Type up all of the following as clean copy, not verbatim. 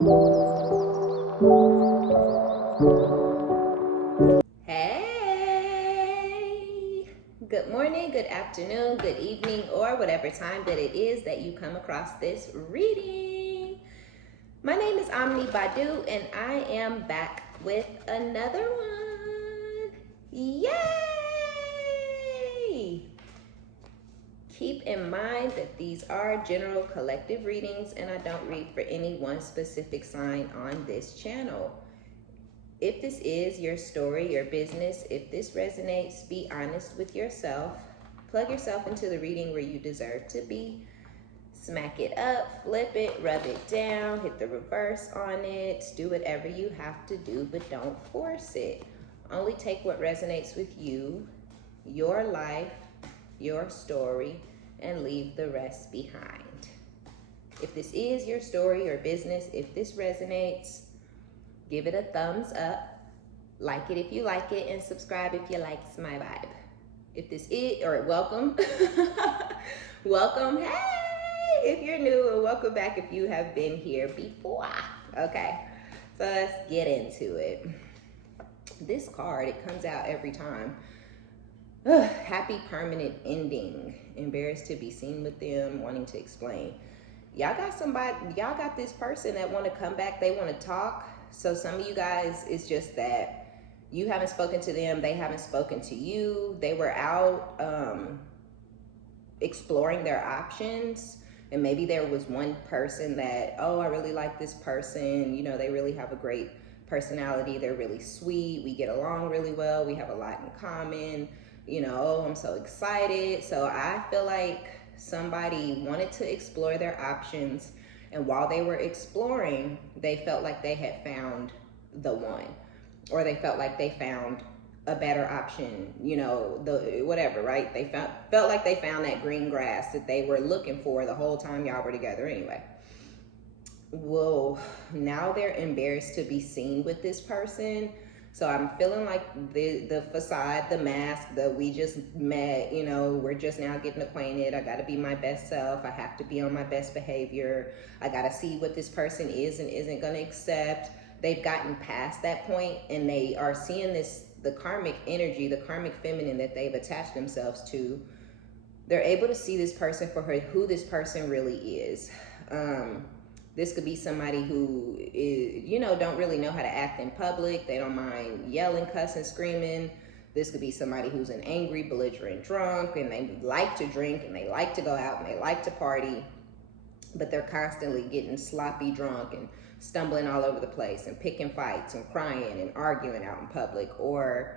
Hey, good morning, good afternoon, good evening, or whatever time that it is that you come across this reading. My name is OmniBadu, and I am back with another one. Yay! Keep in mind that these are general collective readings, and I don't read for any one specific sign on this channel. If this is your story, your business, if this resonates, be honest with yourself. Plug yourself into the reading where you deserve to be. Smack it up, flip it, rub it down, hit the reverse on it. Do whatever you have to do, but don't force it. Only take what resonates with you, your life, your story, and leave the rest behind. If this is your story, your business, if this resonates, give it a thumbs up, like it if you like it, and subscribe if you like my vibe. If this is, or welcome, welcome, hey, if you're new, and welcome back if you have been here before. Okay, so let's get into it. This card, it comes out every time. Happy permanent ending. Embarrassed to be seen with them, wanting to explain. Y'all got this person that want to come back, they want to talk. So some of you guys, it's just that you haven't spoken to them, they haven't spoken to you. They were out exploring their options, and maybe there was one person that, oh, I really like this person, you know, they really have a great personality, they're really sweet, we get along really well, we have a lot in common, you know, oh, I'm so excited. So I feel like somebody wanted to explore their options, and while they were exploring, they felt like they had found the one, or they felt like they found a better option, you know, the whatever, right? They felt like they found that green grass that they were looking for the whole time y'all were together anyway. Well, now they're embarrassed to be seen with this person. So I'm feeling like the facade, the mask, the we just met, you know, we're just now getting acquainted. I got to be my best self. I have to be on my best behavior. I got to see what this person is and isn't going to accept. They've gotten past that point, and they are seeing this, the karmic energy, the karmic feminine that they've attached themselves to. They're able to see this person for who this person really is. This could be somebody who is, you know, don't really know how to act in public. They don't mind yelling, cussing, screaming. This could be somebody who's an angry, belligerent drunk, and they like to drink, and they like to go out, and they like to party, but they're constantly getting sloppy drunk and stumbling all over the place and picking fights and crying and arguing out in public. Or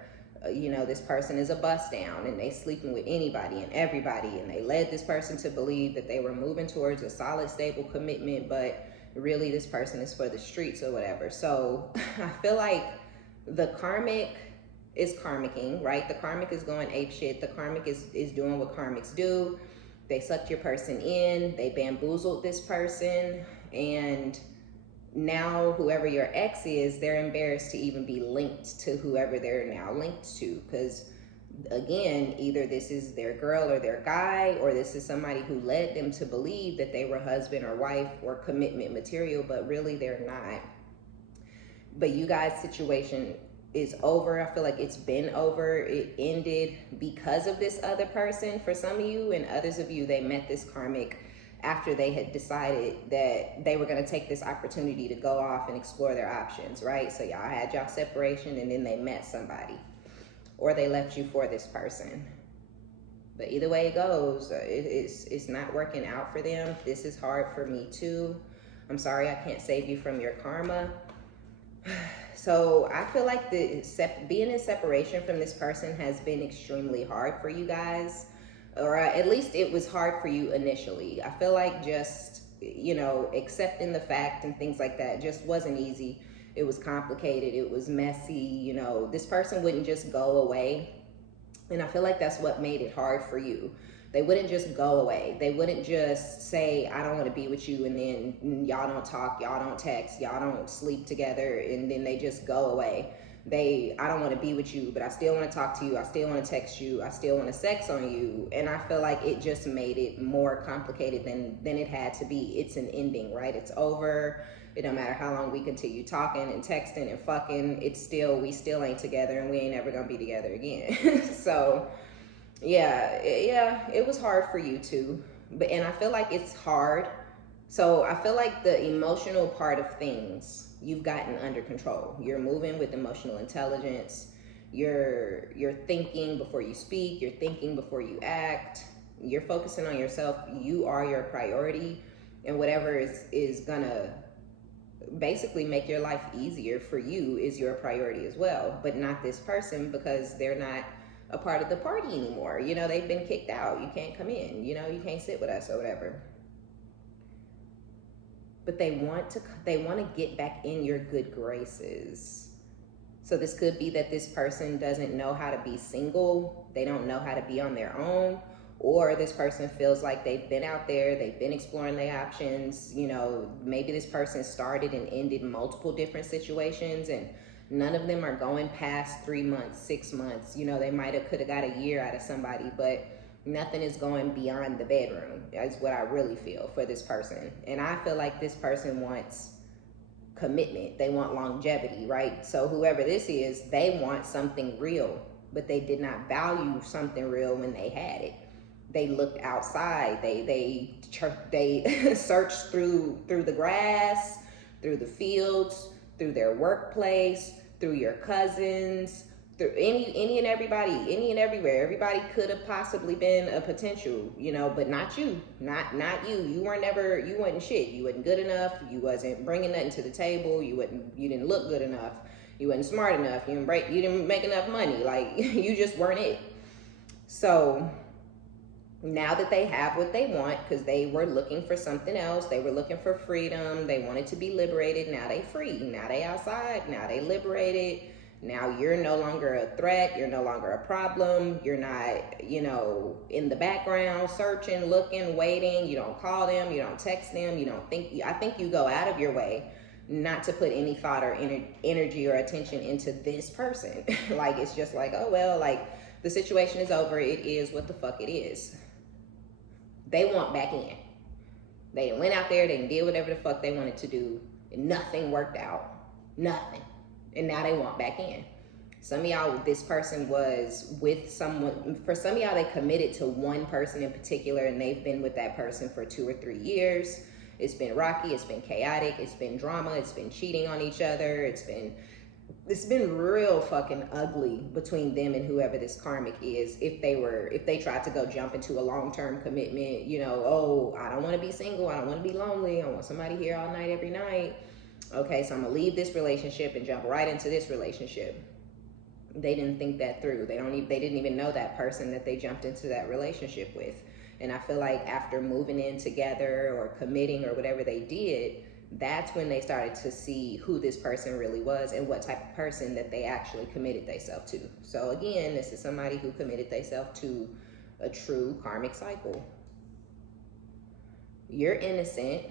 you know, this person is a bust down, and they sleeping with anybody and everybody, and they led this person to believe that they were moving towards a solid, stable commitment, but really this person is for the streets or whatever. So I feel like the karmic is karmicking, right? The karmic is going ape shit. The karmic is doing what karmics do. They sucked your person in, they bamboozled this person, and now whoever your ex is, they're embarrassed to even be linked to whoever they're now linked to, because again, either this is their girl or their guy, or this is somebody who led them to believe that they were husband or wife or commitment material, but really they're not. But you guys' situation is over. I feel like it's been over. It ended because of this other person for some of you, and others of you, they met this karmic after they had decided that they were going to take this opportunity to go off and explore their options, right? So y'all had y'all separation, and then they met somebody, or they left you for this person. But either way it goes, it's not working out for them. This is hard for me too. I'm sorry I can't save you from your karma. So I feel like being in separation from this person has been extremely hard for you guys, or at least it was hard for you initially. I feel like just, you know, accepting the fact and things like that just wasn't easy. It was complicated, it was messy, you know, this person wouldn't just go away. And I feel like that's what made it hard for you. They wouldn't just go away. They wouldn't just say, I don't want to be with you, and then y'all don't talk, y'all don't text, y'all don't sleep together, and then they just go away. I don't want to be with you, but I still want to talk to you, I still want to text you, I still want to sex on you. And I feel like it just made it more complicated than it had to be. It's an ending, right? It's over. It don't matter how long we continue talking and texting and fucking, we still ain't together, and we ain't ever gonna be together again. So yeah, it was hard for you too. And I feel like it's hard. So I feel like the emotional part of things you've gotten under control. You're moving with emotional intelligence. You're thinking before you speak. You're thinking before you act. You're focusing on yourself. You are your priority, and whatever is gonna basically make your life easier for you is your priority as well. But not this person, because they're not a part of the party anymore. You know, they've been kicked out. You can't come in. You know, you can't sit with us or whatever. But they want to get back in your good graces. So this could be that this person doesn't know how to be single. They don't know how to be on their own. Or this person feels like they've been out there, they've been exploring their options. You know, maybe this person started and ended multiple different situations, and none of them are going past 3 months, 6 months. You know, they could have got a year out of somebody, but nothing is going beyond the bedroom, is what I really feel for this person. And I feel like this person wants commitment. They want longevity, right? So whoever this is, they want something real, but they did not value something real when they had it. They looked outside. They searched through the grass, through the fields, through their workplace, through your cousins, through any and everybody, any and everywhere. Everybody could have possibly been a potential, you know, but not you. Not you. You wasn't shit. You wasn't good enough. You wasn't bringing nothing to the table. You didn't look good enough. You wasn't smart enough. You didn't make enough money. Like, you just weren't it. So now that they have what they want, because they were looking for something else, they were looking for freedom, they wanted to be liberated, now they free, now they outside, now they liberated, now you're no longer a threat, you're no longer a problem, you're not, you know, in the background searching, looking, waiting, you don't call them, you don't text them, I think you go out of your way not to put any thought or energy or attention into this person. Like, it's just like, oh well, like, the situation is over, it is what the fuck it is. They want back in. They went out there, they did whatever the fuck they wanted to do, and nothing worked out. Nothing. And now they want back in. Some of y'all, this person was with someone, for some of y'all, they committed to one person in particular, and they've been with that person for 2 or 3 years. It's been rocky, it's been chaotic, it's been drama, it's been cheating on each other, it's been real fucking ugly between them and whoever this karmic is. If they tried to go jump into a long-term commitment, you know, oh, I don't want to be single, I don't want to be lonely, I want somebody here all night, every night. Okay, so I'm gonna leave this relationship and jump right into this relationship. They didn't think that through. They didn't even know that person that they jumped into that relationship with. And I feel like after moving in together or committing or whatever they did, that's when they started to see who this person really was and what type of person that they actually committed themselves to. So again, this is somebody who committed themselves to a true karmic cycle. You're innocent.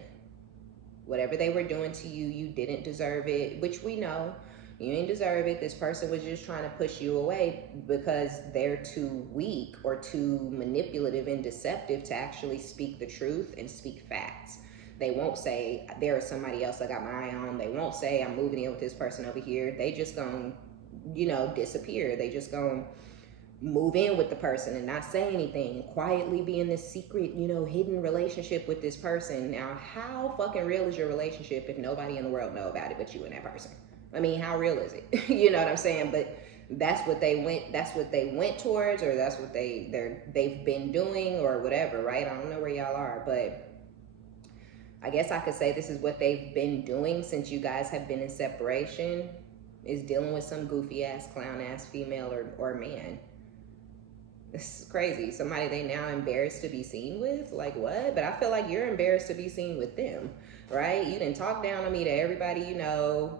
Whatever they were doing to you, you didn't deserve it, which we know. You didn't deserve it. This person was just trying to push you away because they're too weak or too manipulative and deceptive to actually speak the truth and speak facts. They won't say, there is somebody else I got my eye on. They won't say, I'm moving in with this person over here. They just gonna, you know, disappear. They just gonna move in with the person and not say anything, quietly be in this secret, you know, hidden relationship with this person. Now, how fucking real is your relationship if nobody in the world know about it but you and that person? I mean, how real is it? You know what I'm saying? But that's what they went towards, or that's what they've been doing or whatever, right? I don't know where y'all are, but I guess I could say this is what they've been doing since you guys have been in separation, is dealing with some goofy ass, clown ass female or man. This is crazy. Somebody they now embarrassed to be seen with? Like, what? But I feel like you're embarrassed to be seen with them, right? You didn't talk down on me to everybody you know.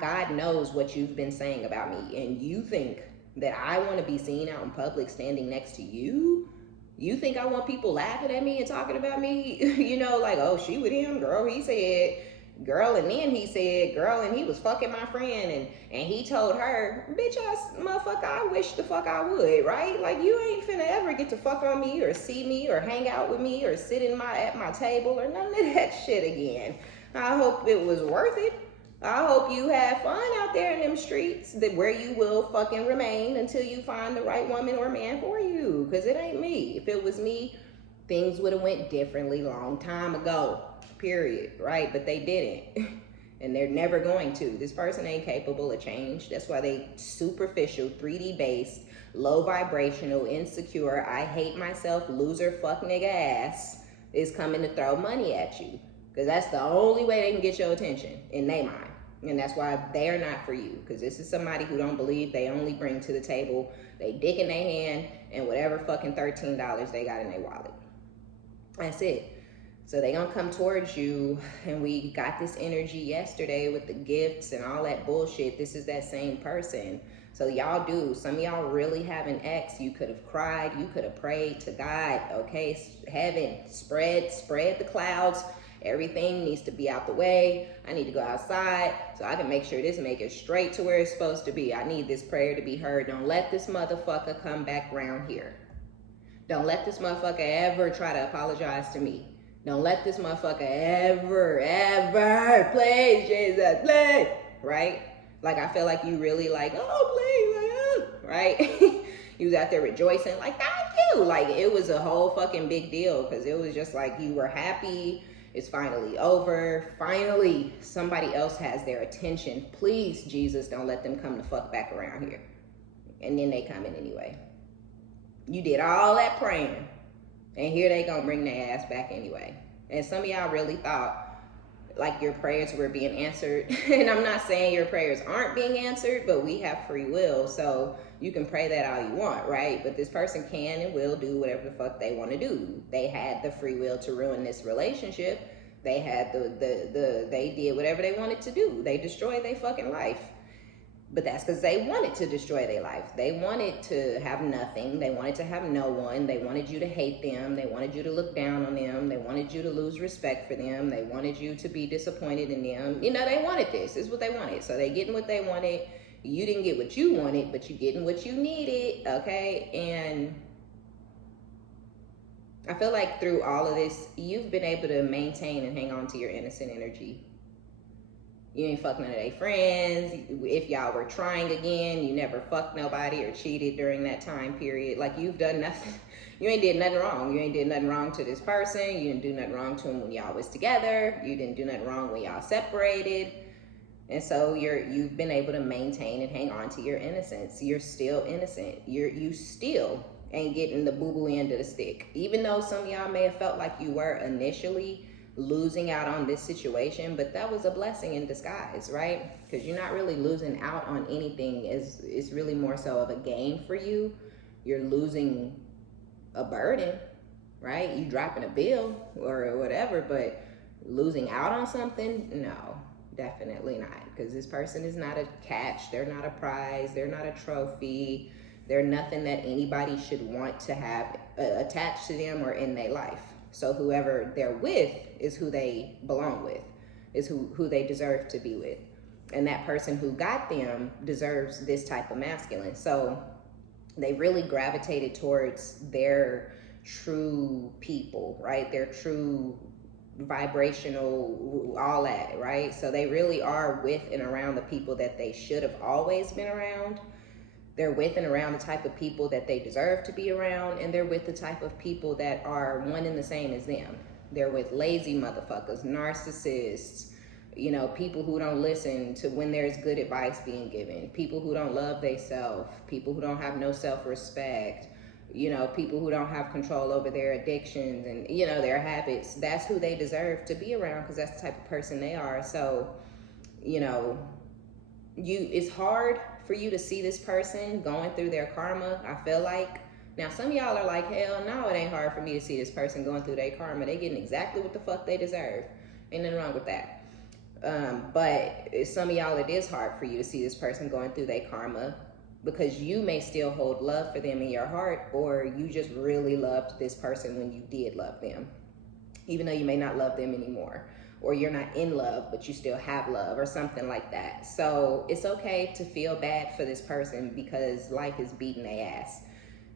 God knows what you've been saying about me, and you think that I want to be seen out in public standing next to you? You think I want people laughing at me and talking about me? You know, like, oh, she with him, girl, he said, girl, and then he said, girl, and he was fucking my friend, and he told her, bitch ass motherfucker, I wish the fuck I would, right? Like, you ain't finna ever get to fuck on me or see me or hang out with me or sit at my table or none of that shit again. I hope it was worth it. I hope you had fun out there in them streets, that where you will fucking remain until you find the right woman or man for you. Cause it ain't me. If it was me, things would have went differently long time ago. Period. Right? But they didn't. And they're never going to. This person ain't capable of change. That's why they superficial, 3D based, low vibrational, insecure, I hate myself, loser, fuck nigga ass is coming to throw money at you. Because that's the only way they can get your attention in their mind. And that's why they're not for you. Because this is somebody who don't believe they only bring to the table they dick in their hand and whatever fucking $13 they got in their wallet. That's it. So they gonna come towards you, and we got this energy yesterday with the gifts and all that bullshit. This is that same person. So y'all do. Some of y'all really have an ex. You could have cried. You could have prayed to God. Okay, heaven, spread the clouds. Everything needs to be out the way. I need to go outside so I can make sure this make it straight to where it's supposed to be. I need this prayer to be heard. Don't let this motherfucker come back around here. Don't let this motherfucker ever try to apologize to me. Don't let this motherfucker ever, please, Jesus, please, right? Like, I feel like you really like, oh, please, right? You was out there rejoicing, like, thank you. Like, it was a whole fucking big deal, because it was just like you were happy. It's finally over. Finally, somebody else has their attention. Please, Jesus, don't let them come the fuck back around here. And then they come in anyway. You did all that praying. And here they gonna bring their ass back anyway. And some of y'all really thought like your prayers were being answered. And I'm not saying your prayers aren't being answered, but we have free will. So you can pray that all you want, right? But this person can and will do whatever the fuck they want to do. They had the free will to ruin this relationship. They had they did whatever they wanted to do. They destroyed their fucking life. But that's because they wanted to destroy their life. They wanted to have nothing. They wanted to have no one. They wanted you to hate them. They wanted you to look down on them. They wanted you to lose respect for them. They wanted you to be disappointed in them. You know, they wanted this. This is what they wanted. So they getting what they wanted. You didn't get what you wanted, but you getting what you needed, okay? And I feel like through all of this, you've been able to maintain and hang on to your innocent energy. You ain't fuck none of their friends. If y'all were trying again, you never fucked nobody or cheated during that time period. Like, you've done nothing. You ain't did nothing wrong. You ain't did nothing wrong to this person. You didn't do nothing wrong to him when y'all was together. You didn't do nothing wrong when y'all separated. And so you've been able to maintain and hang on to your innocence. You're still innocent. You still ain't getting the boo-boo end of the stick. Even though some of y'all may have felt like you were initially losing out on this situation, but that was a blessing in disguise, right? Because you're not really losing out on anything. It's really more so of a gain for you. You're losing a burden, right? You dropping a bill or whatever, but losing out on something, no, definitely not. Because this person is not a catch. They're not a prize. They're not a trophy. They're nothing that anybody should want to have attached to them or in their life. So whoever they're with is who they belong with, is who they deserve to be with. And that person who got them deserves this type of masculine. So they really gravitated towards their true people, right? Their true vibrational, all that, right? So they really are with and around the people that they should have always been around. They're with and around the type of people that they deserve to be around, and they're with the type of people that are one and the same as them. They're with lazy motherfuckers, narcissists, you know, people who don't listen to when there's good advice being given, people who don't love themselves, people who don't have no self-respect, you know, people who don't have control over their addictions and, you know, their habits. That's who they deserve to be around, because that's the type of person they are. So, you know, it's hard for you to see this person going through their karma, I feel like. Now, some of y'all are like, hell no, it ain't hard for me to see this person going through their karma. They getting exactly what the fuck they deserve. Ain't nothing wrong with that. But some of y'all, it is hard for you to see this person going through their karma, because you may still hold love for them in your heart, or you just really loved this person when you did love them, even though you may not love them anymore. Or you're not in love, but you still have love, or something like that. So it's okay to feel bad for this person, because life is beating their ass.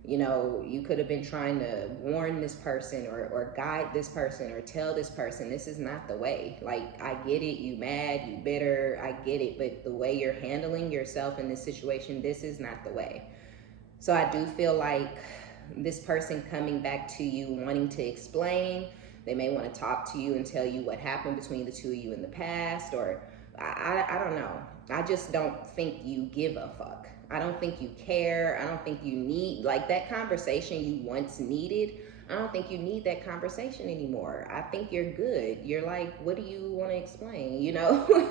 You know, you could have been trying to warn this person or guide this person or tell this person this is not the way. Like, I get it, you mad, you bitter, I get it, but the way you're handling yourself in this situation, this is not the way. So I do feel like this person coming back to you wanting to explain, they may want to talk to you and tell you what happened between the two of you in the past, or I don't know. I just don't think you give a fuck. I don't think you care. I don't think you need, like, that conversation you once needed. I don't think you need that conversation anymore. I think you're good. You're like, what do you want to explain? You know,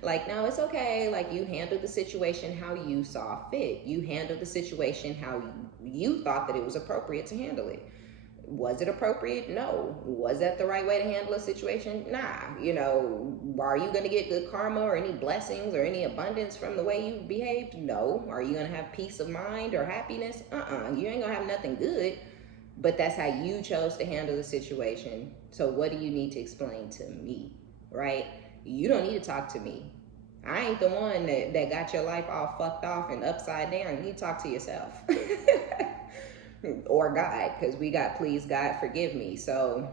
like, no, it's okay. Like, you handled the situation how you saw fit. You handled the situation how you thought that it was appropriate to handle it. Was it appropriate? No. Was that the right way to handle a situation? Nah. You know, are you going to get good karma or any blessings or any abundance from the way you behaved? No. Are you going to have peace of mind or happiness? You ain't going to have nothing good. But that's how you chose to handle the situation. So what do you need to explain to me, right? You don't need to talk to me. I ain't the one that got your life all fucked off and upside down. You need to talk to yourself. Or God, because we got please God forgive me. So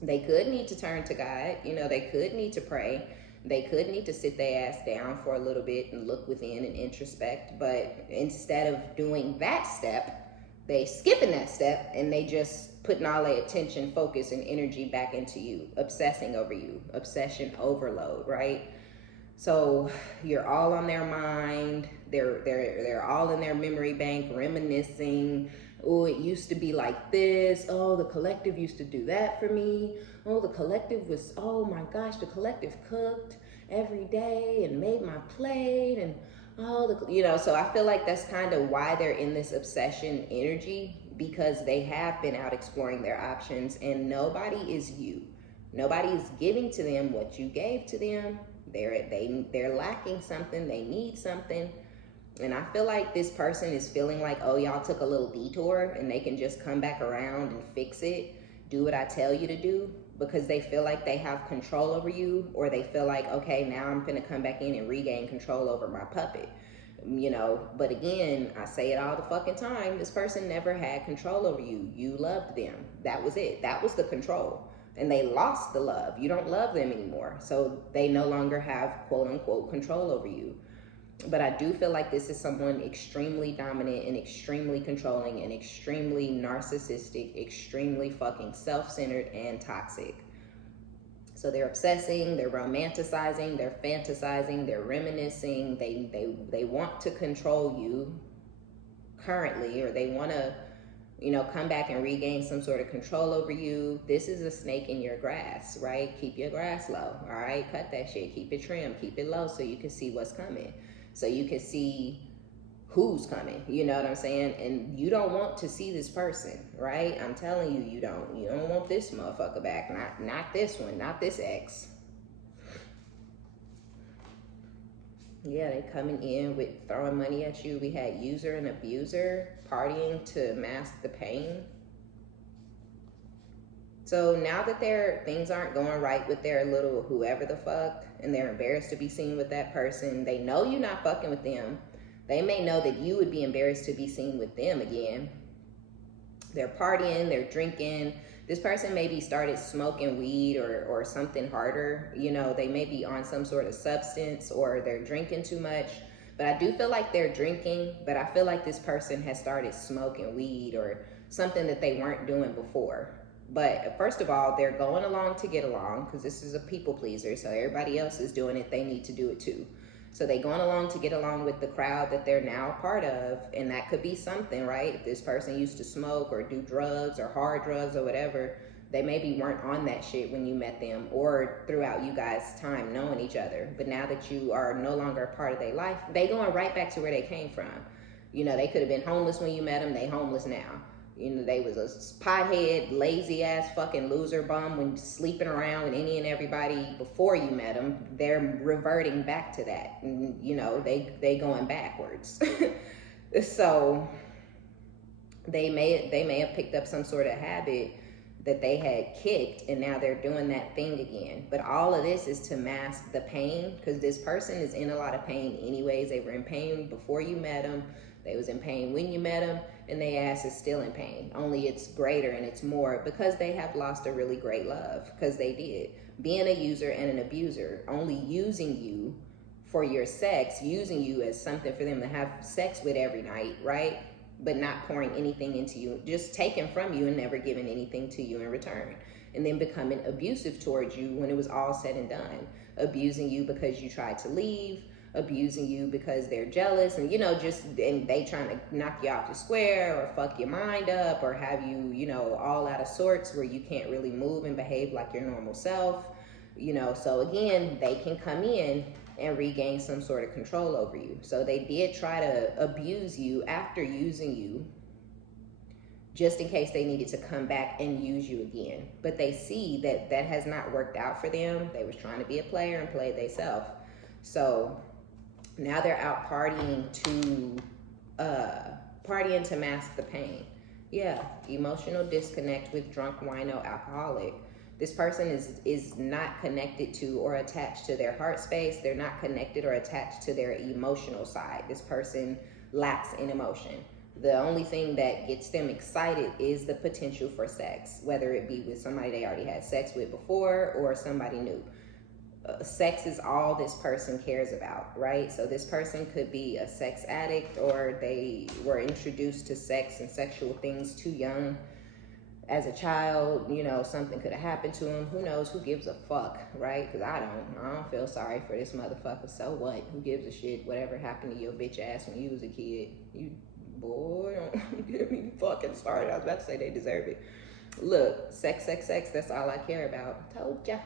they could need to turn to God. You know, they could need to pray. They could need to sit their ass down for a little bit and look within and introspect. But instead of doing that step, they skipping that step and they just putting all their attention, focus, and energy back into you, obsessing over you, obsession overload, right? So you're all on their mind. They're all in their memory bank, reminiscing. Oh, it used to be like this. Oh, the collective used to do that for me. Oh, the collective was, oh my gosh, the collective cooked every day and made my plate and you know, so I feel like that's kind of why they're in this obsession energy, because they have been out exploring their options and nobody is you. Nobody is giving to them what you gave to them. They're lacking something. They need something. And I feel like this person is feeling like, oh, y'all took a little detour and they can just come back around and fix it, do what I tell you to do, because they feel like they have control over you, or they feel like, okay, now I'm gonna come back in and regain control over my puppet. You know, but again, I say it all the fucking time, this person never had control over you. You loved them. That was it. That was the control. And they lost the love. You don't love them anymore. So they no longer have quote unquote control over you. But I do feel like this is someone extremely dominant and extremely controlling and extremely narcissistic, extremely fucking self-centered and toxic. So they're obsessing, they're romanticizing, they're fantasizing, they're reminiscing. They want to control you currently, or they want to, you know, come back and regain some sort of control over you. This is a snake in your grass, right? Keep your grass low, all right? Cut that shit. Keep it trim. Keep it low so you can see what's coming. So you can see who's coming, you know what I'm saying? And you don't want to see this person, right? I'm telling you, you don't want this motherfucker back. Not this one, not this ex. Yeah, they coming in with throwing money at you. We had user and abuser partying to mask the pain. So now that things aren't going right with their little whoever the fuck, and they're embarrassed to be seen with that person, they know you're not fucking with them. They may know that you would be embarrassed to be seen with them again. They're partying, they're drinking. This person maybe started smoking weed or something harder. You know, they may be on some sort of substance, or they're drinking too much. But I do feel like they're drinking, but I feel like this person has started smoking weed or something that they weren't doing before. But first of all, they're going along to get along, because this is a people pleaser. So everybody else is doing it, they need to do it too. So they going along to get along with the crowd that they're now a part of. And that could be something, right? If this person used to smoke or do drugs or hard drugs or whatever, they maybe weren't on that shit when you met them or throughout you guys' time knowing each other. But now that you are no longer a part of their life, they going right back to where they came from. You know, they could have been homeless when you met them. They homeless now. You know, they was a pothead, lazy ass fucking loser bum when sleeping around with any and everybody before you met them. They're reverting back to that. And, you know, they going backwards. So they may have picked up some sort of habit that they had kicked, and now they're doing that thing again. But all of this is to mask the pain, because this person is in a lot of pain anyways. They were in pain before you met them. They was in pain when you met them, and their ass is still in pain. Only it's greater and it's more because they have lost a really great love, because they did. Being a user and an abuser, only using you for your sex, using you as something for them to have sex with every night, right? But not pouring anything into you, just taking from you and never giving anything to you in return. And then becoming abusive towards you when it was all said and done. Abusing you because you tried to leave, abusing you because they're jealous, and and they trying to knock you off the square or fuck your mind up or have you, all out of sorts where you can't really move and behave like your normal self. So again, they can come in and regain some sort of control over you. So they did try to abuse you after using you, just in case they needed to come back and use you again. But they see that that has not worked out for them. They was trying to be a player and play themselves. So now they're out partying to mask the pain. Yeah, emotional disconnect with drunk wino alcoholic. This person is not connected to or attached to their heart space. They're not connected or attached to their emotional side. This person lacks in emotion. The only thing that gets them excited is the potential for sex, whether it be with somebody they already had sex with before or somebody new. Sex is all this person cares about, right? So this person could be a sex addict, or they were introduced to sex and sexual things too young as a child. Something could have happened to them. Who knows? Who gives a fuck, right? Because I don't feel sorry for this motherfucker. So what? Who gives a shit? Whatever happened to your bitch ass when you was a kid, you boy, don't get me fucking started. I was about to say they deserve it. Look, sex, that's all I care about. Told ya.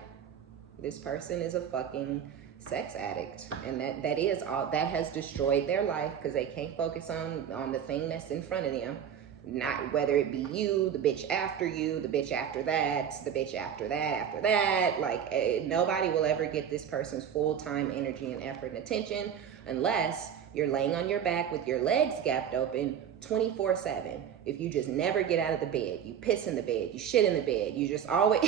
This person is a fucking sex addict, and that is all that has destroyed their life, because they can't focus on the thing that's in front of them. Not whether it be you, the bitch after you, the bitch after that, the bitch after that. Like, nobody will ever get this person's full-time energy and effort and attention unless you're laying on your back with your legs gapped open 24/7. If you just never get out of the bed, you piss in the bed, you shit in the bed, you just always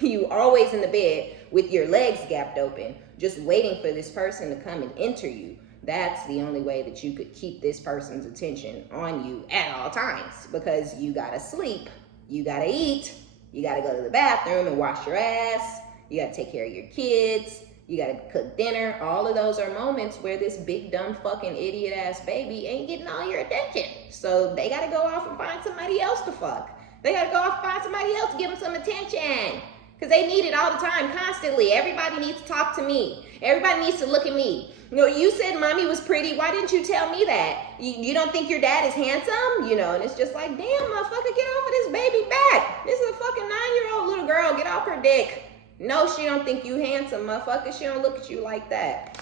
you always in the bed with your legs gapped open, just waiting for this person to come and enter you. That's the only way that you could keep this person's attention on you at all times, because you gotta sleep, you gotta eat, you gotta go to the bathroom and wash your ass, you gotta take care of your kids, you gotta cook dinner. All of those are moments where this big dumb fucking idiot ass baby ain't getting all your attention. So they gotta go off and find somebody else to fuck. They gotta go off and find somebody else to give them some attention, because they need it all the time, constantly. Everybody needs to talk to me. Everybody needs to look at me. You said mommy was pretty. Why didn't you tell me that? You don't think your dad is handsome? And it's just like, damn, motherfucker, get off of this baby back. This is a fucking 9-year-old little girl. Get off her dick. No, she don't think you handsome, motherfucker. She don't look at you like that.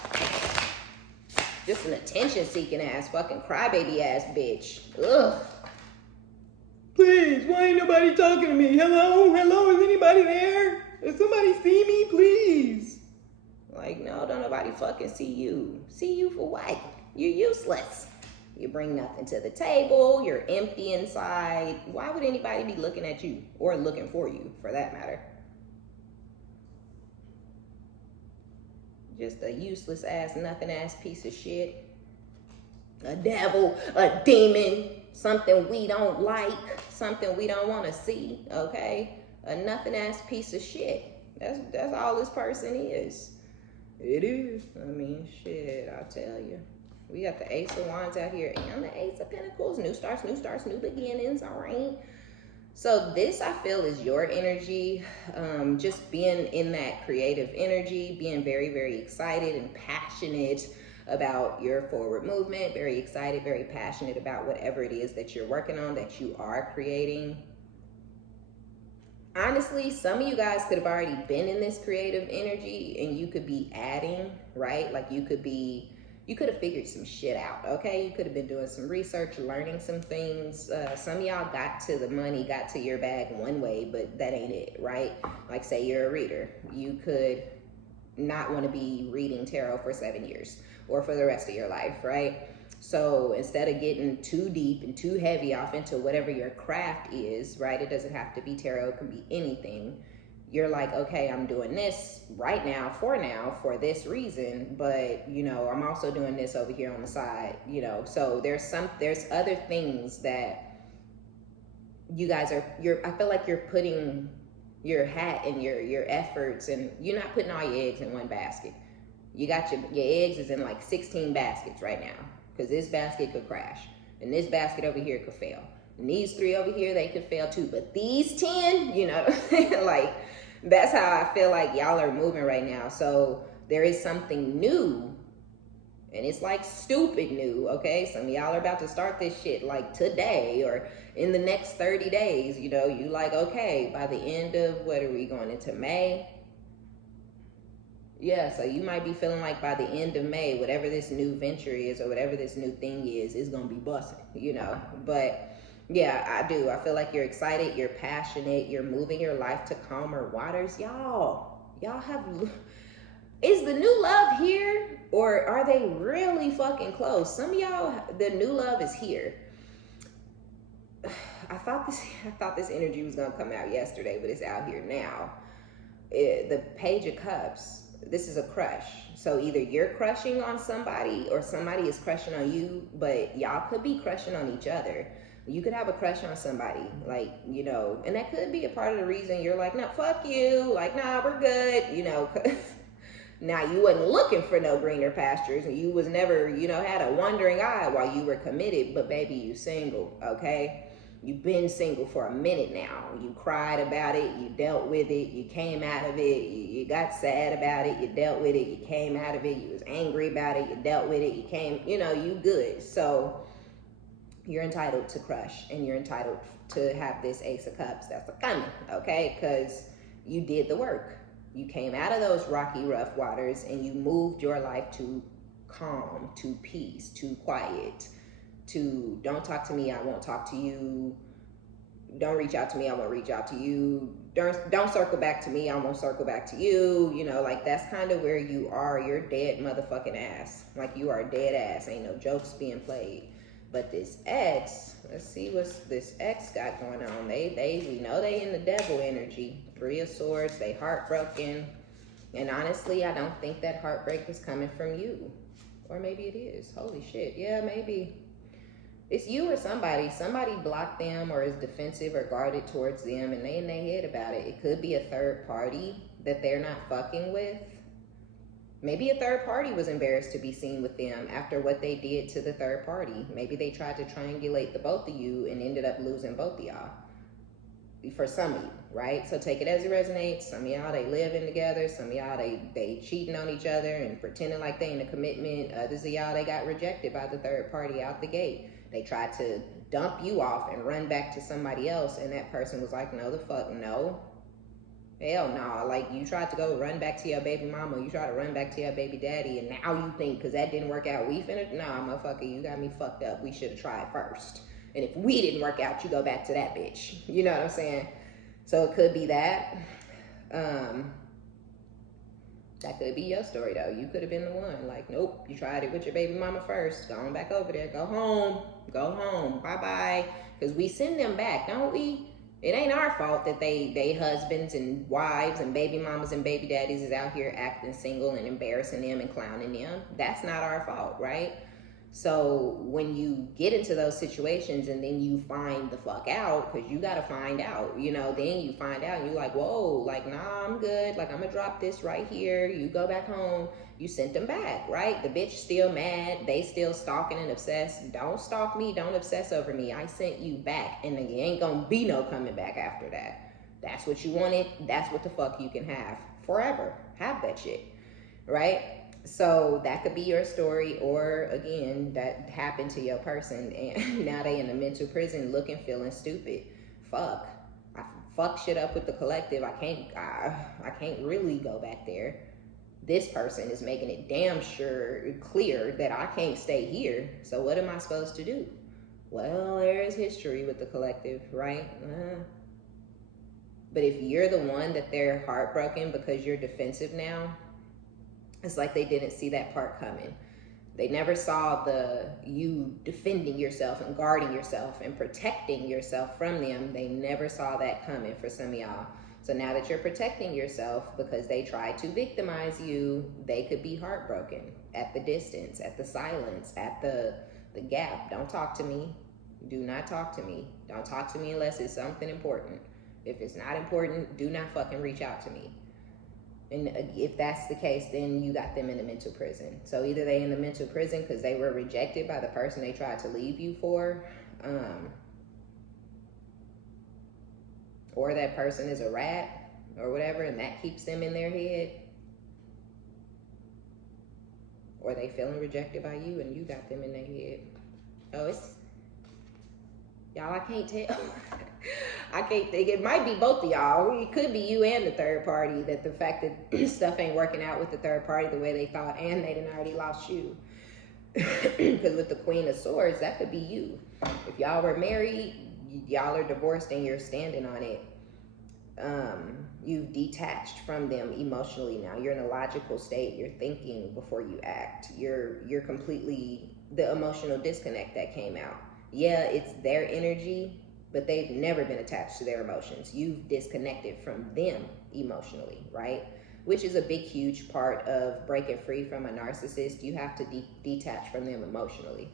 Just an attention-seeking ass, fucking crybaby ass bitch. Ugh. Please, why ain't nobody talking to me? Hello, is anybody there? Does somebody see me, please? Like, no, don't nobody fucking see you. See you for what? You're useless. You bring nothing to the table. You're empty inside. Why would anybody be looking at you or looking for you, for that matter? Just a useless ass, nothing ass piece of shit. A devil, a demon, something we don't like, something we don't want to see, okay? A nothing ass piece of shit. That's all this person is. It is. I mean, shit, I'll tell you. We got the Ace of Wands out here and the Ace of Pentacles. New starts, new beginnings, all right? So this, I feel, is your energy. Just being in that creative energy, being very, very excited and passionate about your forward movement, very excited, very passionate about whatever it is that you're working on, that you are creating. Honestly, some of you guys could have already been in this creative energy and you could be adding, right? Like you could have figured some shit out, okay? You could have been doing some research, learning some things. Some of y'all got to the money, got to your bag one way, but that ain't it, right? Like say you're a reader. You could not want to be reading tarot for 7 years or for the rest of your life, right? So instead of getting too deep and too heavy off into whatever your craft is, right? It doesn't have to be tarot, it can be anything. you're like, okay, I'm doing this right now for this reason, but you know, I'm also doing this over here on the side, you know. So there's other things that you guys I feel like you're putting your hat and your efforts, and you're not putting all your eggs in one basket. You got your eggs is in like 16 baskets right now, because this basket could crash, and this basket over here could fail, and these 3 over here, they could fail too, but these 10, you know, like, that's how I feel like y'all are moving right now. So there is something new, and it's like stupid new, okay? Some of y'all are about to start this shit like today or in the next 30 days, you know. You like, okay, by the end of, what are we going into, May? Yeah, so you might be feeling like by the end of May, whatever this new venture is or whatever this new thing is gonna be busting, you know. But yeah, I do. I feel like you're excited, you're passionate, you're moving your life to calmer waters. Y'all have, is the new love here, or are they really fucking close? Some of y'all, the new love is here. I thought this energy was gonna come out yesterday, but it's out here now. The Page of Cups, this is a crush. So either you're crushing on somebody or somebody is crushing on you, but y'all could be crushing on each other. You could have a crush on somebody, like, you know, and that could be a part of the reason you're like, no, fuck you, like, nah, we're good, you know. Now, you wasn't looking for no greener pastures, and you was never, you know, had a wandering eye while you were committed, but baby, you single, okay? You've been single for a minute now. You cried about it, you dealt with it, you came out of it, you got sad about it, you dealt with it, you came out of it, you was angry about it, you dealt with it, you came, you know, you good. So you're entitled to crush, and you're entitled to have this Ace of Cups that's coming, okay? Because you did the work. You came out of those rocky, rough waters, and you moved your life to calm, to peace, to quiet, to don't talk to me, I won't talk to you. Don't reach out to me, I won't reach out to you. Don't circle back to me, I won't circle back to you. You know, like, that's kind of where you are. You're dead motherfucking ass. Like, you are dead ass. Ain't no jokes being played. But this ex, let's see what this ex got going on. We know they in the devil energy. 3 of Swords, they heartbroken. And honestly, I don't think that heartbreak is coming from you. Or maybe it is. Holy shit. Yeah, maybe. It's you or somebody. Somebody blocked them or is defensive or guarded towards them, and they in their head about it. It could be a third party that they're not fucking with. Maybe a third party was embarrassed to be seen with them after what they did to the third party. Maybe they tried to triangulate the both of you and ended up losing both of y'all. For some of you, right? So take it as it resonates. Some of y'all, they living together. Some of y'all, they cheating on each other and pretending like they in a commitment. Others of y'all, they got rejected by the third party out the gate. They tried to dump you off and run back to somebody else, and that person was like, no, the fuck no. Hell no. Like, you tried to go run back to your baby mama, you tried to run back to your baby daddy, and now you think because that didn't work out, we finna, nah, motherfucker, you got me fucked up. We should have tried first. And if we didn't work out, you go back to that bitch. You know what I'm saying? So it could be that. That could be your story, though. You could have been the one. Like, nope, you tried it with your baby mama first. Go on back over there. Go home. Go home. Bye-bye. Because we send them back, don't we? It ain't our fault that they husbands and wives and baby mamas and baby daddies is out here acting single and embarrassing them and clowning them. That's not our fault, right? So when you get into those situations and then you find the fuck out, because you got to find out, you know, then you find out and you're like, whoa, like, nah, I'm good. Like, I'm going to drop this right here. You go back home. You sent them back, right? The bitch still mad. They still stalking and obsessed. Don't stalk me. Don't obsess over me. I sent you back, and then you ain't going to be no coming back after that. That's what you wanted. That's what the fuck you can have forever. Have that shit, right? So that could be your story, or again, that happened to your person and now they in a mental prison looking, feeling stupid. Fuck. I fuck shit up with the collective. I can't really go back there. This person is making it damn sure clear that I can't stay here. So what am I supposed to do? Well, there is history with the collective, right? But if you're the one that they're heartbroken because you're defensive now, it's like they didn't see that part coming. They never saw you defending yourself and guarding yourself and protecting yourself from them. They never saw that coming for some of y'all. So now that you're protecting yourself because they tried to victimize you, they could be heartbroken at the distance, at the silence, at the gap. Don't talk to me. Do not talk to me. Don't talk to me unless it's something important. If it's not important, do not fucking reach out to me. And if that's the case, then you got them in a mental prison. So either they in the mental prison because they were rejected by the person they tried to leave you for, or that person is a rat or whatever, and that keeps them in their head, or they feeling rejected by you and you got them in their head. Oh, it's, y'all, I can't tell. I can't think. It might be both of y'all. It could be you and the third party, that the fact that stuff ain't working out with the third party the way they thought, and they done already lost you. Because with the Queen of Swords, that could be you. If y'all were married, y'all are divorced and you're standing on it. You've detached from them emotionally now. You're in a logical state. You're thinking before you act. You're completely, the emotional disconnect that came out. Yeah, it's their energy, but they've never been attached to their emotions. You've disconnected from them emotionally, right? Which is a big, huge part of breaking free from a narcissist. You have to detach from them emotionally.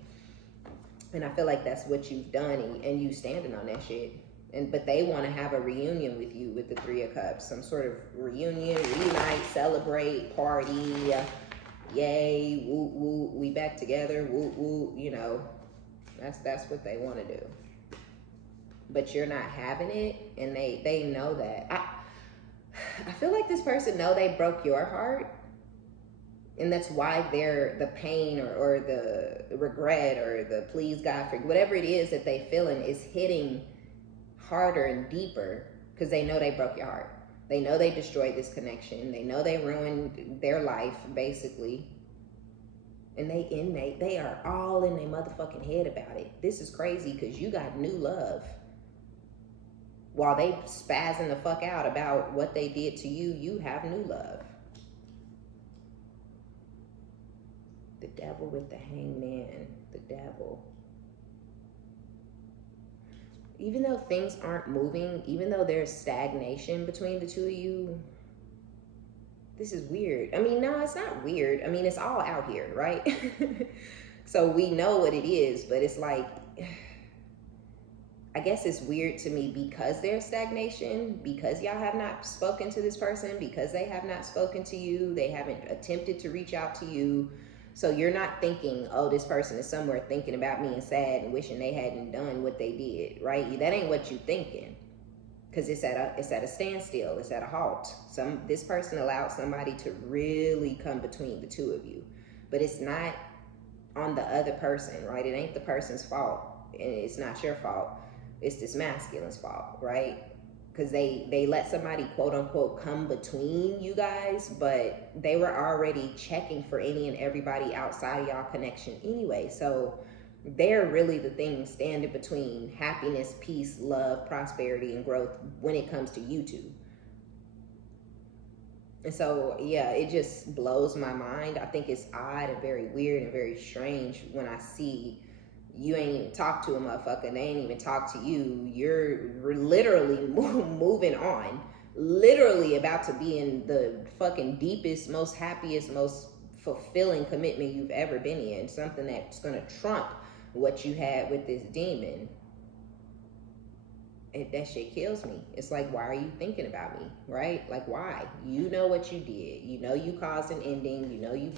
And I feel like that's what you've done, and you standing on that shit. But they want to have a reunion with you with the Three of Cups. Some sort of reunion, reunite, celebrate, party. Yay, woo, woo, we back together, woo, woo, you know. That's what they want to do. But you're not having it, and they know that. I feel like this person know they broke your heart, and that's why they're the pain or the regret or the please God for whatever it is that they feeling is hitting harder and deeper because they know they broke your heart. They know they destroyed this connection. They know they ruined their life basically, and they are all in their motherfucking head about it. This is crazy because you got new love. While they spazzing the fuck out about what they did to you, you have new love. The devil with the hangman, the devil. Even though things aren't moving, even though there's stagnation between the two of you, this is weird. I mean, no, it's not weird. I mean, it's all out here, right? So we know what it is, but it's like, I guess it's weird to me because there's stagnation, because y'all have not spoken to this person, because they have not spoken to you, they haven't attempted to reach out to you. So you're not thinking, oh, this person is somewhere thinking about me and sad and wishing they hadn't done what they did, right? That ain't what you thinking, because it's at a standstill, it's at a halt. This person allowed somebody to really come between the two of you, but it's not on the other person, right? It ain't the person's fault, and it's not your fault. It's this masculine's fault, right? Because they let somebody quote unquote come between you guys, but they were already checking for any and everybody outside of y'all connection anyway. So they're really the thing standing between happiness, peace, love, prosperity, and growth when it comes to you two. And so, yeah, it just blows my mind. I think it's odd and very weird and very strange when I see you ain't even talk to a motherfucker and they ain't even talk to you. You're literally moving on, literally about to be in the fucking deepest, most happiest, most fulfilling commitment you've ever been in, something that's gonna trump what you had with this demon. That shit kills me. It's like, why are you thinking about me, right? Like, why? You know what you did. You know you caused an ending. You know you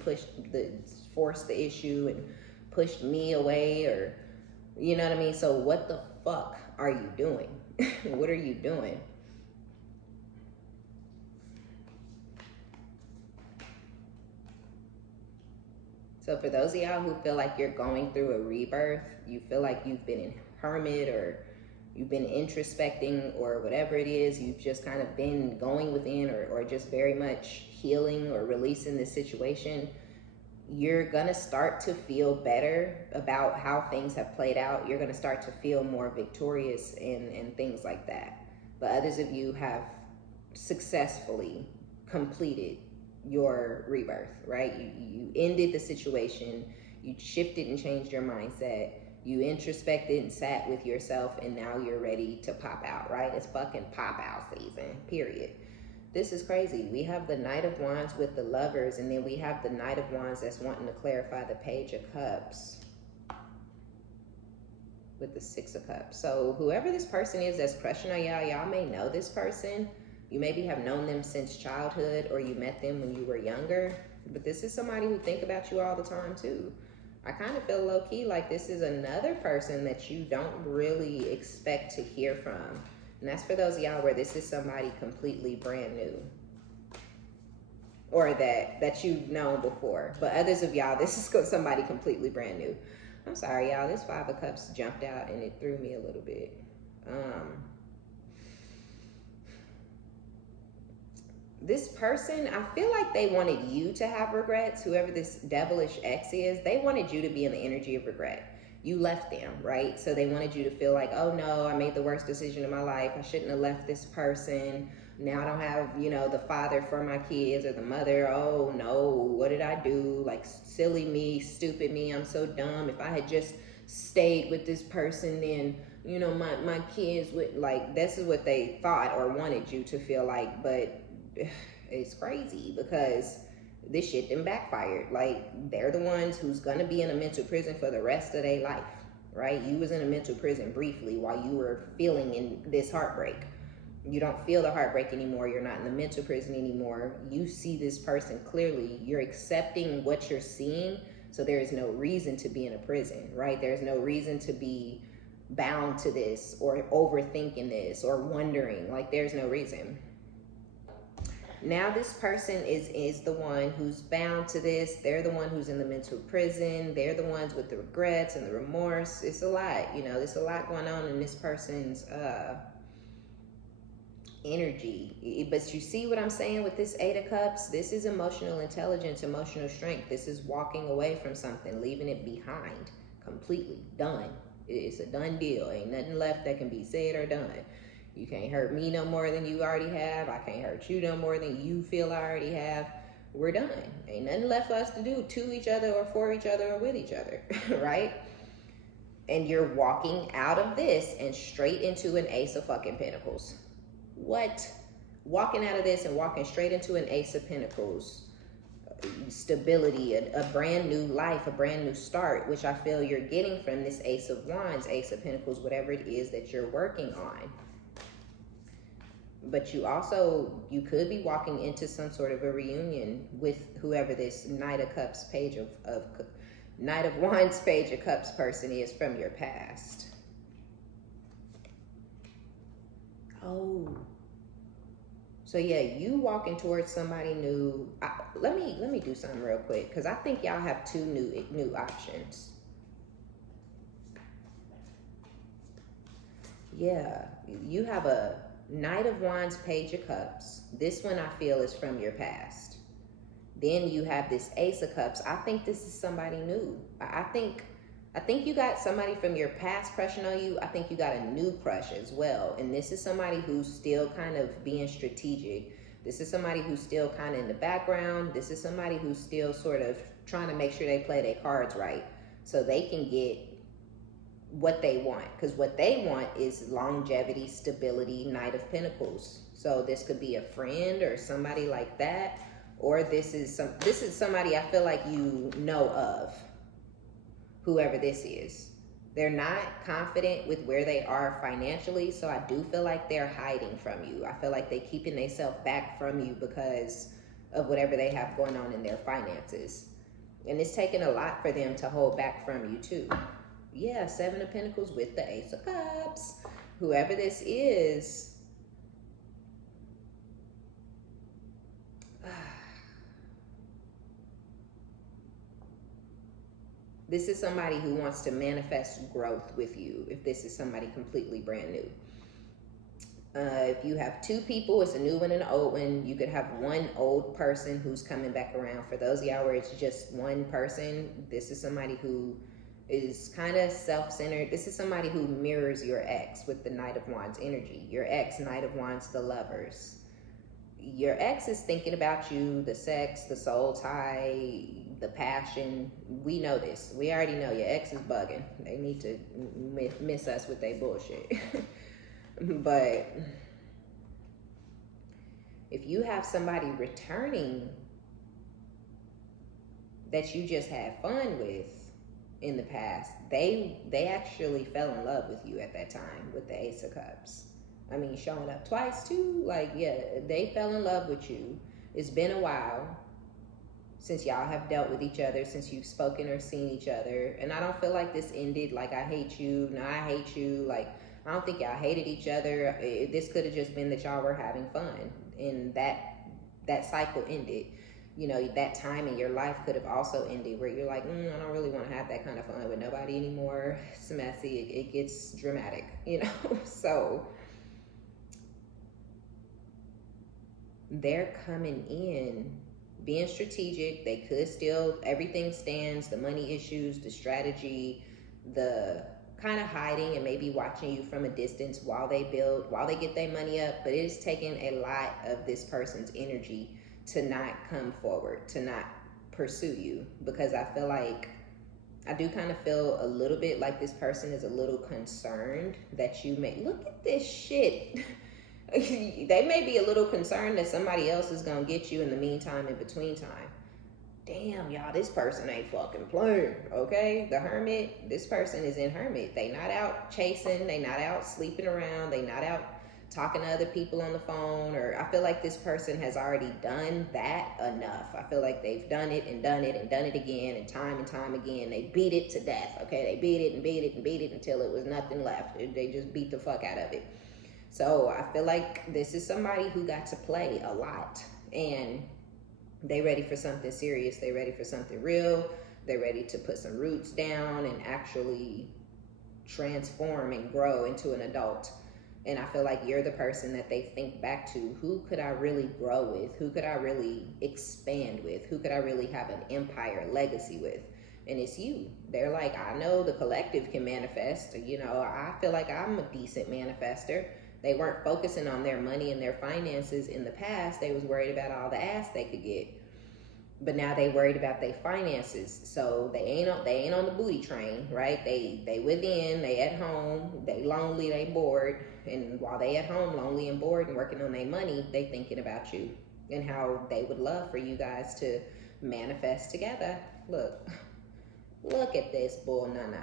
forced the issue and pushed me away, or you know what I mean? So what the fuck are you doing? What are you doing? So for those of y'all who feel like you're going through a rebirth, you feel like you've been in hermit, or you've been introspecting, or whatever it is, you've just kind of been going within, or just very much healing or releasing this situation, you're gonna start to feel better about how things have played out. You're gonna start to feel more victorious and things like that. But others of you have successfully completed your rebirth, right? You ended the situation, you shifted and changed your mindset, You introspected and sat with yourself, and now you're ready to pop out, right? It's fucking pop out season, period. This is crazy. We have the Knight of Wands with the Lovers, and then we have the Knight of Wands that's wanting to clarify the Page of Cups with the Six of Cups. So whoever this person is that's crushing on y'all, y'all may know this person. You maybe have known them since childhood, or you met them when you were younger. But this is somebody who think about you all the time too. I kind of feel low-key like this is another person that you don't really expect to hear from. And that's for those of y'all where this is somebody completely brand new. Or that you've known before. But others of y'all, this is somebody completely brand new. I'm sorry, y'all. This Five of Cups jumped out and it threw me a little bit. This person, I feel like they wanted you to have regrets. Whoever this devilish ex is, they wanted you to be in the energy of regret. You left them, right? So they wanted you to feel like, oh no, I made the worst decision of my life. I shouldn't have left this person. Now I don't have, you know, the father for my kids or the mother. Oh no, what did I do? Like, silly me, stupid me, I'm so dumb. If I had just stayed with this person, then, you know, my kids would, like, this is what they thought or wanted you to feel like. But it's crazy because this shit then backfired. Like, they're the ones who's gonna be in a mental prison for the rest of their life, right? You was in a mental prison briefly while you were feeling in this heartbreak. You don't feel the heartbreak anymore. You're not in the mental prison anymore. You see this person clearly. You're accepting what you're seeing. So there is no reason to be in a prison, right? There's no reason to be bound to this or overthinking this or wondering. Like, there's no reason. Now this person is the one who's bound to this. They're the one who's in the mental prison. They're the ones with the regrets and the remorse. It's a lot, you know, there's a lot going on in this person's energy. But you see what I'm saying with this Eight of Cups? This is emotional intelligence, emotional strength. This is walking away from something, leaving it behind, completely done. It's a done deal. Ain't nothing left that can be said or done. You can't hurt me no more than you already have. I can't hurt you no more than you feel I already have. We're done. Ain't nothing left for us to do to each other or for each other or with each other, right? And you're walking out of this and straight into an Ace of fucking Pentacles. What? Walking out of this and walking straight into an Ace of Pentacles. Stability, a brand new life, a brand new start, which I feel you're getting from this Ace of Wands, Ace of Pentacles, whatever it is that you're working on. But you could be walking into some sort of a reunion with whoever this Knight of Cups, Knight of Wands, Page of Cups person is from your past. Oh. So yeah, you walking towards somebody new. Let me do something real quick, because I think y'all have two new options. Yeah, you have a Knight of Wands, Page of Cups. This one I feel is from your past. Then you have this Ace of Cups. I think this is somebody new. I think you got somebody from your past crushing on you. I think you got a new crush as well. And this is somebody who's still kind of being strategic. This is somebody who's still kind of in the background. This is somebody who's still sort of trying to make sure they play their cards right so they can get what they want. Because what they want is longevity, stability, Knight of Pentacles. So this could be a friend or somebody like that. Or this is somebody I feel like you know of. Whoever this is, they're not confident with where they are financially, so I do feel like they're hiding from you. I feel like they're keeping themselves back from you because of whatever they have going on in their finances. And it's taking a lot for them to hold back from you too. Yeah, Seven of Pentacles with the Ace of Cups. Whoever this is, this is somebody who wants to manifest growth with you, if this is somebody completely brand new. If you have two people, it's a new one and an old one. You could have one old person who's coming back around. For those of y'all where it's just one person, this is somebody who is kind of self-centered. This is somebody who mirrors your ex with the Knight of Wands energy. Your ex, Knight of Wands, the Lovers. Your ex is thinking about you, the sex, the soul tie, the passion. We know this. We already know your ex is bugging. They need to miss us with their bullshit. But if you have somebody returning that you just had fun with in the past, they actually fell in love with you at that time with the Ace of Cups. I mean, showing up twice too. Like, yeah, they fell in love with you. It's been a while since y'all have dealt with each other, since you've spoken or seen each other. And I don't feel like this ended like I hate you, no, I hate you. Like, I don't think y'all hated each other. This could have just been that y'all were having fun, and that cycle ended. You know, that time in your life could have also ended where you're like, I don't really want to have that kind of fun with nobody anymore. It's messy. It gets dramatic, you know? So they're coming in being strategic. They could still, everything stands, the money issues, the strategy, the kind of hiding and maybe watching you from a distance while they build, while they get their money up. But it is taking a lot of this person's energy to not come forward, to not pursue you, because I feel like, I do kind of feel a little bit like this person is a little concerned that you may, look at this shit. They may be a little concerned that somebody else is gonna get you in the meantime, in between time. Damn, y'all, this person ain't fucking playing, okay? The hermit, this person is in hermit. They not out chasing, they not out sleeping around, they not out talking to other people on the phone. Or I feel like this person has already done that enough. I feel like they've done it and done it and done it again and time again. They beat it to death, okay? They beat it and beat it and beat it until it was nothing left. They just beat the fuck out of it. So I feel like this is somebody who got to play a lot, and they ready for something serious. They ready for something real. They're ready to put some roots down and actually transform and grow into an adult. And I feel like you're the person that they think back to. Who could I really grow with? Who could I really expand with? Who could I really have an empire legacy with? And it's you. They're like, I know the collective can manifest. You know, I feel like I'm a decent manifester. They weren't focusing on their money and their finances in the past. They was worried about all the ass they could get. But now they worried about their finances. So they ain't on the booty train, right? They within, they at home, they lonely, they bored. And while they at home lonely and bored and working on their money, they thinking about you and how they would love for you guys to manifest together. Look at this bull nana.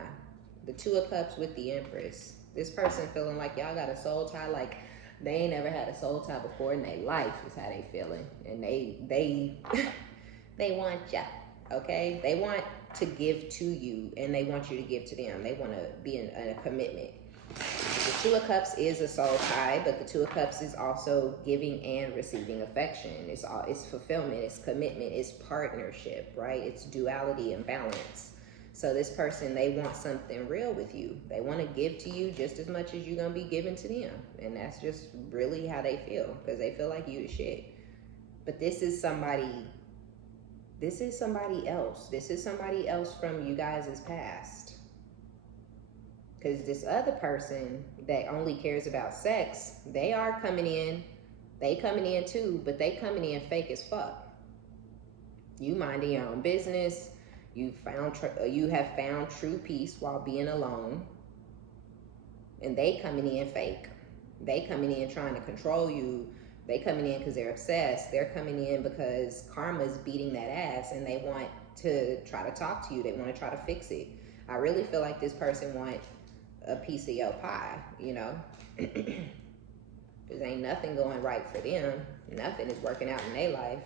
The Two of Cups with the Empress. This person feeling like y'all got a soul tie, like they ain't never had a soul tie before in their life, is how they feeling. And they want ya, okay? They want to give to you, and they want you to give to them. They want to be in a commitment. The Two of Cups is a soul tie, but the Two of Cups is also giving and receiving affection. It's fulfillment, it's commitment, it's partnership, right? It's duality and balance. So this person, they want something real with you. They want to give to you just as much as you're going to be giving to them. And that's just really how they feel, because they feel like you the shit. But this is somebody else. This is somebody else from you guys' past. Because this other person that only cares about sex, they are coming in. They coming in too, but they coming in fake as fuck. You minding your own business. You have found true peace while being alone. And they coming in fake. They coming in trying to control you. They coming in because they're obsessed. They're coming in because karma's beating that ass and they want to try to talk to you. They want to try to fix it. I really feel like this person want a piece of your pie, you know? Because ain't nothing going right for them. Nothing is working out in their life.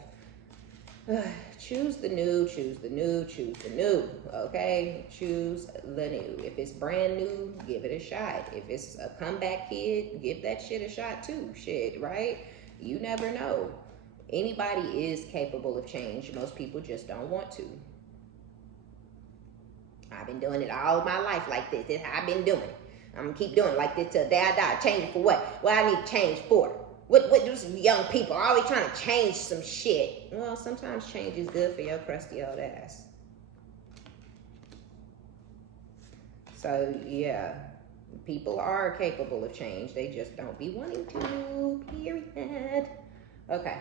Choose the new, choose the new, choose the new, okay? Choose the new. If it's brand new, give it a shot. If it's a comeback kid, give that shit a shot too, shit, right? You never know. Anybody is capable of change. Most people just don't want to. I've been doing it all my life like this. This is how I've been doing it. I'm gonna keep doing it like this till the day I die. Change it for what? What I need to change for? What do some young people always trying to change some shit? Well, sometimes change is good for your crusty old ass. So yeah, people are capable of change. They just don't be wanting to, period. Okay.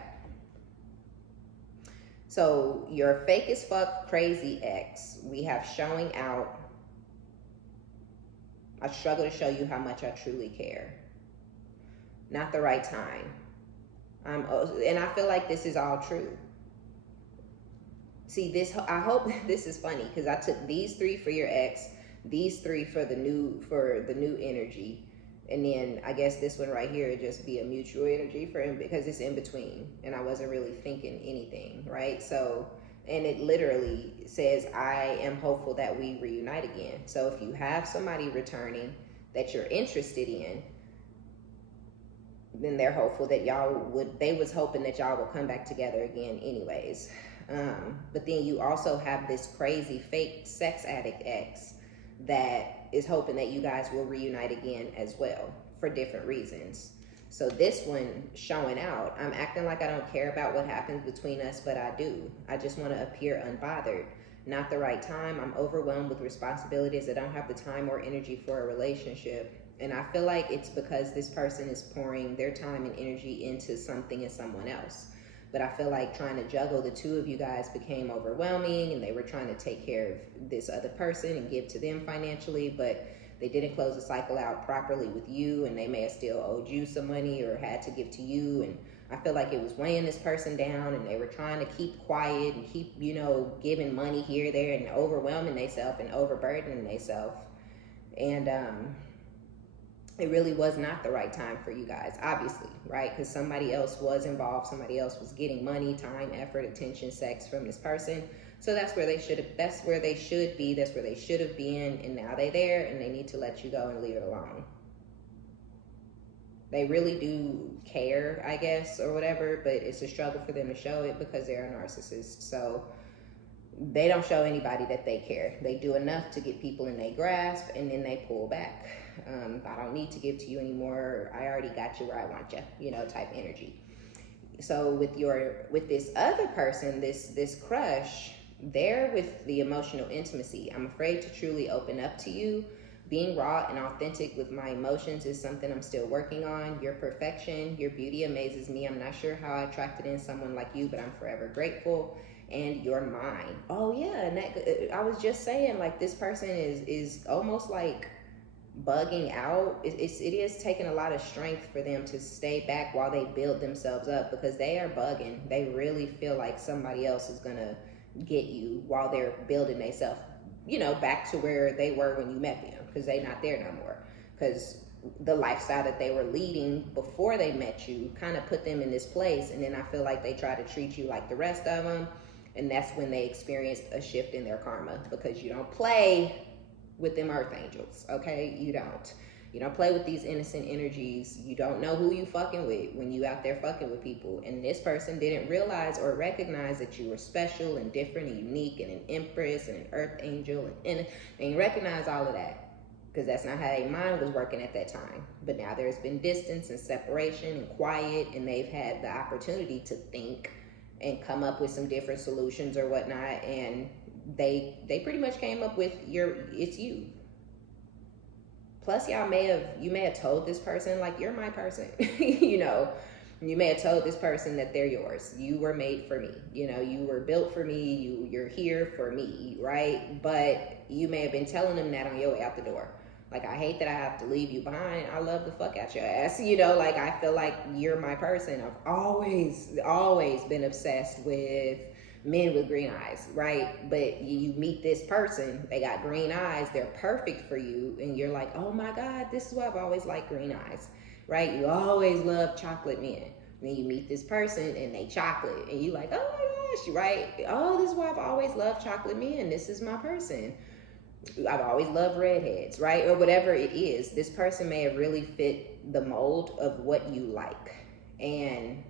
So your fake as fuck crazy ex, we have showing out. I struggle to show you how much I truly care. Not the right time. And I feel like this is all true. See this, I hope this is funny because I took these three for your ex, these three for the new energy, and then I guess this one right here would just be a mutual energy for him because it's in between and I wasn't really thinking anything, right? So, and it literally says, I am hopeful that we reunite again. So if you have somebody returning that you're interested in, then they're hopeful that they was hoping that y'all would come back together again anyways. But then you also have this crazy fake sex addict ex that is hoping that you guys will reunite again as well for different reasons. So this one showing out, I'm acting like I don't care about what happens between us, but I do. I just want to appear unbothered. Not the right time. I'm overwhelmed with responsibilities. I don't have the time or energy for a relationship. And I feel like it's because this person is pouring their time and energy into something and someone else. But I feel like trying to juggle the two of you guys became overwhelming, and they were trying to take care of this other person and give to them financially, but they didn't close the cycle out properly with you, and they may have still owed you some money or had to give to you. And I feel like it was weighing this person down, and they were trying to keep quiet and keep, giving money here, there, and overwhelming themselves and overburdening themselves. And it really was not the right time for you guys, obviously, right? Because somebody else was involved, somebody else was getting money, time, effort, attention, sex from this person. So that's where they should be, that's where they should have been, and now they're there, and they need to let you go and leave it alone. They really do care, I guess, or whatever, but it's a struggle for them to show it because they're a narcissist. So they don't show anybody that they care. They do enough to get people in their grasp, and then they pull back. I don't need to give to you anymore. I already got you where I want you, type energy. So with this other person, this crush, they're with the emotional intimacy. I'm afraid to truly open up to you. Being raw and authentic with my emotions is something I'm still working on. Your perfection, your beauty amazes me. I'm not sure how I attracted in someone like you, but I'm forever grateful. And you're mine. Oh yeah, and I was just saying, like, this person is almost like bugging out. It is taking a lot of strength for them to stay back while they build themselves up, because they are bugging. They really feel like somebody else is gonna get you while they're building themselves, back to where they were when you met them, because they're not there no more. Because the lifestyle that they were leading before they met you kind of put them in this place, and then I feel like they try to treat you like the rest of them, and that's when they experienced a shift in their karma, because you don't play with them earth angels, okay? You don't play with these innocent energies. You don't know who you fucking with when you out there fucking with people. And this person didn't realize or recognize that you were special and different and unique and an empress and an earth angel, and they didn't recognize all of that, because that's not how their mind was working at that time. But now there's been distance and separation and quiet, and they've had the opportunity to think and come up with some different solutions or whatnot, and they pretty much came up with it's you. Plus, you may have told this person, like, you're my person. You may have told this person that they're yours. You were made for me. You were built for me. You're here for me, right? But you may have been telling them that on your way out the door. Like, I hate that I have to leave you behind. I love the fuck out your ass. Like, I feel like you're my person. I've always been obsessed with men with green eyes, right? But you meet this person, they got green eyes, they're perfect for you, and you're like, oh my God, this is why I've always liked green eyes, right? You always love chocolate men. And then you meet this person and they chocolate, and you like, oh my gosh, right? Oh, this is why I've always loved chocolate men. This is my person. I've always loved redheads, right? Or whatever it is. This person may have really fit the mold of what you like. And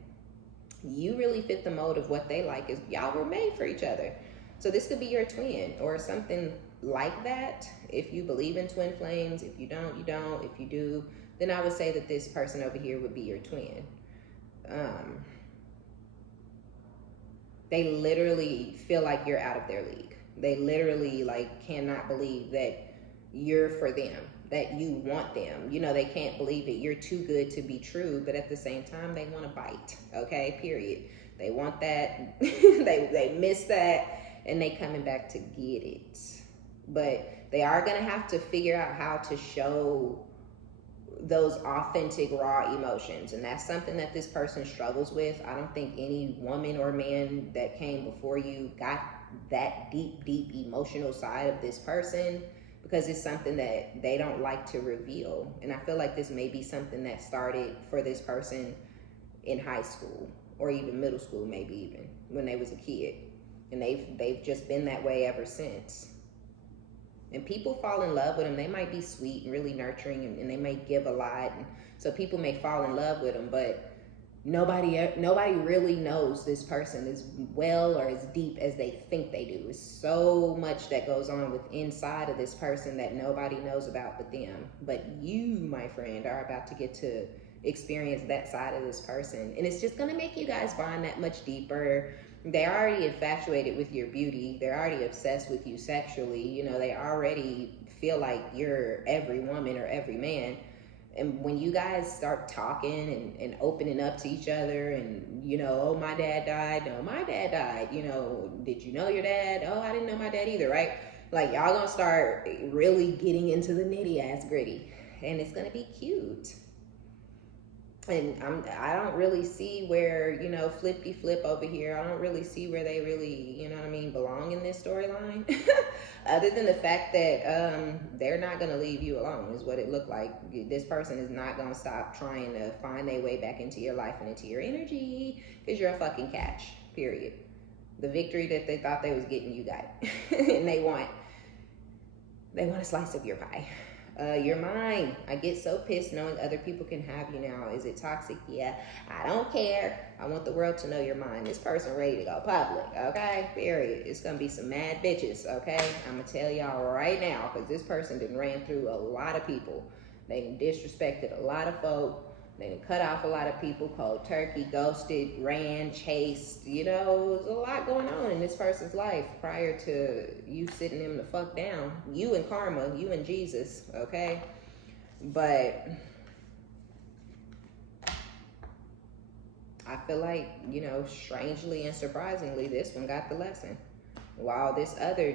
you really fit the mold of what they like. Is y'all were made for each other. So this could be your twin or something like that. If you believe in twin flames, if you don't, you don't. If you do, then I would say that this person over here would be your twin. They literally feel like you're out of their league. They literally cannot believe that you're for them, that you want them. They can't believe it. You're too good to be true, but at the same time, they want to bite, okay, period. They want that. they miss that, and they coming back to get it. But they are gonna have to figure out how to show those authentic raw emotions, and that's something that this person struggles with. I don't think any woman or man that came before you got that deep emotional side of this person, because it's something that they don't like to reveal. And I feel like this may be something that started for this person in high school or even middle school, maybe even when they was a kid, and they've just been that way ever since. And people fall in love with them. They might be sweet and really nurturing, and they may give a lot, and so people may fall in love with them, but nobody really knows this person as well or as deep as they think they do. There's so much that goes on with inside of this person that nobody knows about but them. But you, my friend, are about to get to experience that side of this person, and it's just going to make you guys bond that much deeper. They're already infatuated with your beauty. They're already obsessed with you sexually. You know, they already feel like you're every woman or every man. And when you guys start talking and opening up to each other, and, you know, oh, my dad died. No, my dad died. You know, did you know your dad? Oh, I didn't know my dad either, right? Like, y'all gonna start really getting into the nitty ass gritty, and it's gonna be cute. And I don't really see where, you know, flippy flip over here. I don't really see where they really, you know what I mean, belong in this storyline. Other than the fact that they're not going to leave you alone is what it looked like. This person is not going to stop trying to find their way back into your life and into your energy, because you're a fucking catch, period. The victory that they thought they was getting, you got. And they want a slice of your pie. You're mine. I get so pissed knowing other people can have you now. Is it toxic? Yeah. I don't care. I want the world to know you're mine. This person ready to go public, okay? Period. It's gonna be some mad bitches, okay? I'm gonna tell y'all right now, because this person done ran through a lot of people. They done disrespected a lot of folk. They done cut off a lot of people, cold turkey, ghosted, ran, chased. You know, there's a lot going on in this person's life prior to you sitting them the fuck down. You and karma, you and Jesus, okay? But I feel like, you know, strangely and surprisingly, this one got the lesson. While this other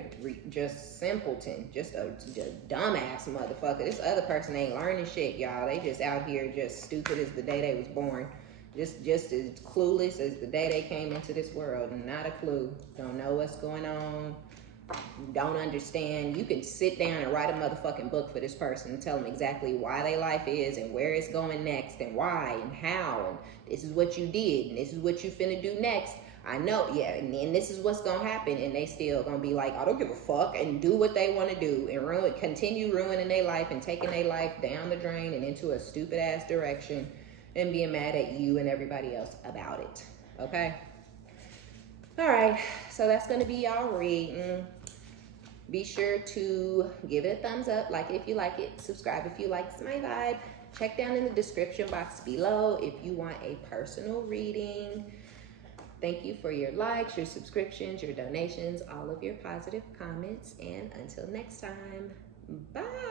just simpleton, just a dumbass motherfucker, this other person ain't learning shit, y'all. They just out here just stupid as the day they was born. Just as clueless as the day they came into this world. Not a clue. Don't know what's going on. Don't understand. You can sit down and write a motherfucking book for this person and tell them exactly why their life is and where it's going next and why and how. And this is what you did and this is what you finna do next. I know, yeah, and this is what's gonna happen, and they still gonna be like, I don't give a fuck, and do what they want to do, and continue ruining their life and taking their life down the drain and into a stupid ass direction, and being mad at you and everybody else about it. Okay. All right. So that's gonna be y'all reading. Be sure to give it a thumbs up, like it if you like it, subscribe if you like my vibe. Check down in the description box below if you want a personal reading. Thank you for your likes, your subscriptions, your donations, all of your positive comments. And until next time, bye.